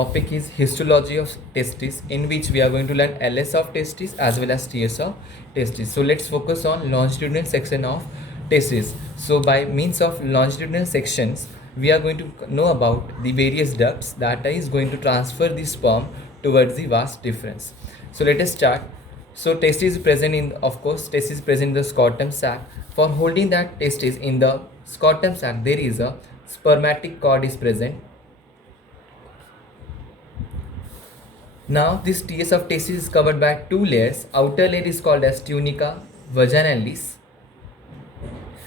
topic is histology of testis, in which we are going to learn LS of testis as well as TS of testis. So let's focus on longitudinal section of testis. So by means of longitudinal sections, we are going to know about the various ducts that is going to transfer the sperm towards the vas deferens. So let us start. So testis is present in, of course, testis is present in the scrotum sac. For holding that testis in the scrotum sac, there is a spermatic cord is present. Now this TS of testis is covered by two layers. Outer layer is called as tunica vaginalis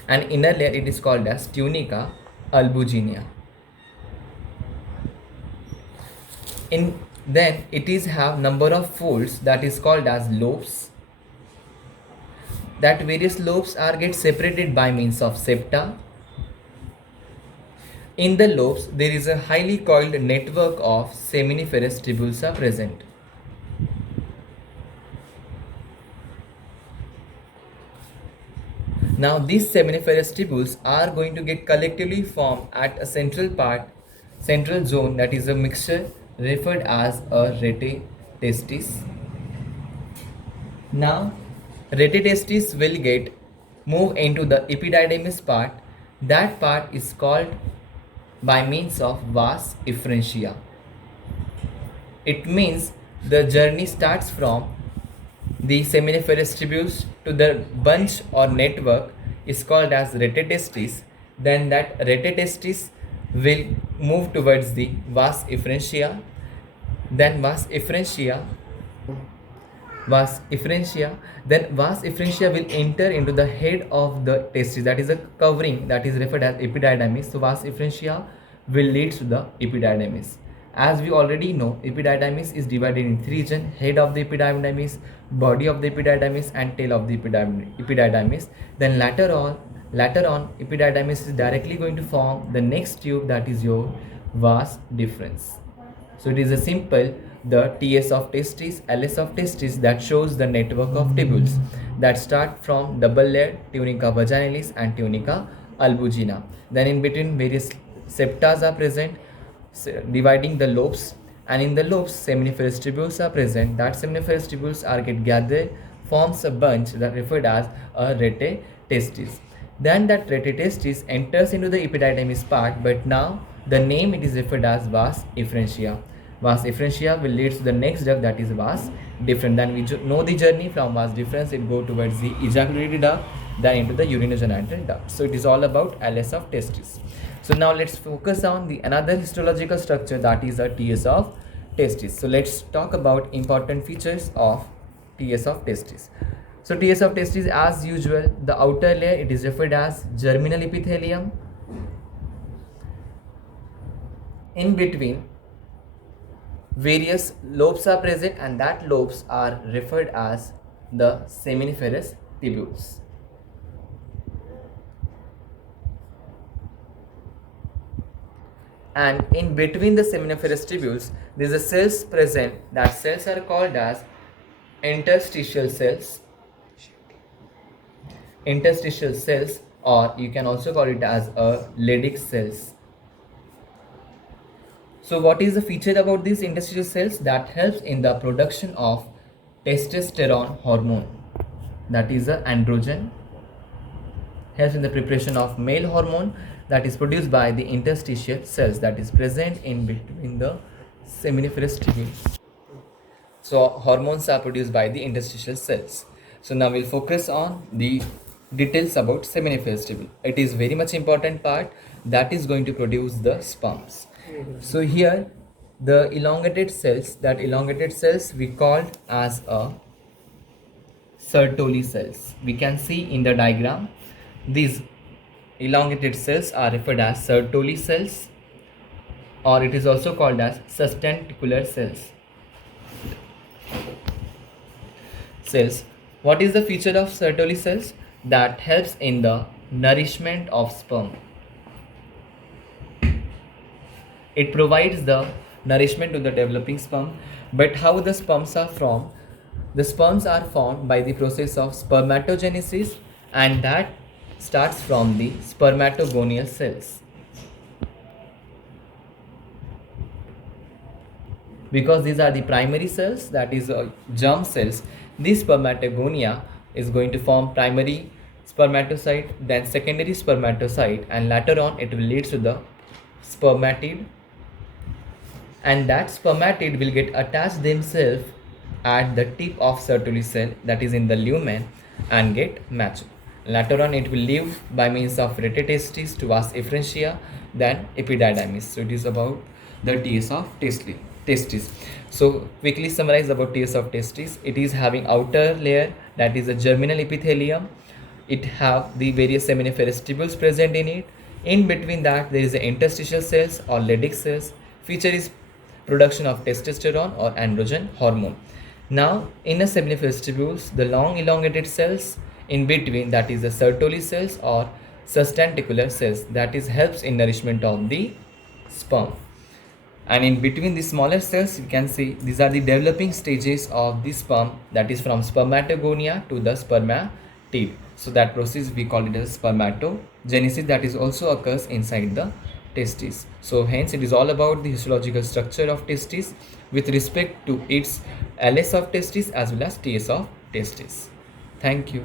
and inner layer it is called as tunica albuginea. Then it is have number of folds that is called as lobes. That various lobes are get separated by means of septa. In the lobes, there is a highly coiled network of seminiferous tubules are present. Now, these seminiferous tubules are going to get collectively formed at a central zone that is a mixture referred as a rete testis. Now, rete testis will get move into the epididymis part. That part is called by means of vas efferentia. It means the journey starts from the seminiferous tubules to the bunch or network is called as rete testis. Then that rete testis will move towards the vas efferentia. Then vas efferentia will enter into the head of the testis, that is a covering that is referred as epididymis. So vas efferentia will lead to the epididymis. As we already know, epididymis is divided in three regions: head of the epididymis, body of the epididymis and tail of the epididymis. Then later on epididymis is directly going to form the next tube, that is your vas deferens. So it is a simple the TS of testis, LS of testis, that shows the network of tubules that start from double layer tunica vaginalis and tunica albugina. Then in between various septas are present dividing the lobes, and in the lobes seminiferous tubules are present. That seminiferous tubules are get gathered, forms a bunch that referred as a rete testis. Then that rete testis enters into the epididymis part, but now the name it is referred as vas efferentia. Vas efferentia will lead to the next duct, that is vas deferens. Then we know the journey from vas deferens, it go towards the ejaculatory duct, then into the urinogenital duct. So it is all about LS of testis. So now let's focus on the another histological structure, that is a TS of testis. So let's talk about important features of TS of testis. So TS of testis, as usual, the outer layer it is referred as germinal epithelium. In between various lobes are present, and that lobes are referred as the seminiferous tubules. And in between the seminiferous tubules there is a cells present. That cells are called as interstitial cells, or you can also call it as a Leydig cells. So what is the feature about these interstitial cells? That helps in the production of testosterone hormone, that is the androgen, helps in the preparation of male hormone that is produced by the interstitial cells that is present in between the seminiferous tubules. So hormones are produced by the interstitial cells. So now we'll focus on the details about seminiferous tubule. It is very much important part that is going to produce the sperms. So here the elongated cells, we called as a Sertoli cells. We can see in the diagram these elongated cells are referred as Sertoli cells, or it is also called as sustentacular cells. What is the feature of Sertoli cells? That helps in the nourishment of sperm. It provides the nourishment to the developing sperm. But how the sperms are formed? The sperms are formed by the process of spermatogenesis, and that starts from the spermatogonial cells. because these are the primary cells, that is germ cells. This spermatogonia is going to form primary spermatocyte, then secondary spermatocyte, and later on it will lead to the spermatid, and that spermatid will get attached themselves at the tip of Sertoli cell, that is in the lumen, and get matured. Later on it will leave by means of testis to vas efferentia, then epididymis. So it is about the TS of testis. So quickly summarize about TS of testis. It is having outer layer, that is a germinal epithelium. It have the various seminiferous tubules present in it. In between that there is the interstitial cells or Leydig cells. Feature is production of testosterone or androgen hormone. Now in the seminiferous tubules, the long elongated cells in between, that is the Sertoli cells or sustentacular cells, that is helps in nourishment of the sperm. And in between the smaller cells, you can see these are the developing stages of the sperm, that is from spermatogonia to the spermatid. So that process we call it as spermatogenesis, that is also occurs inside the testis. So hence it is all about the histological structure of testis with respect to its LS of testis as well as TS of testis. Thank you.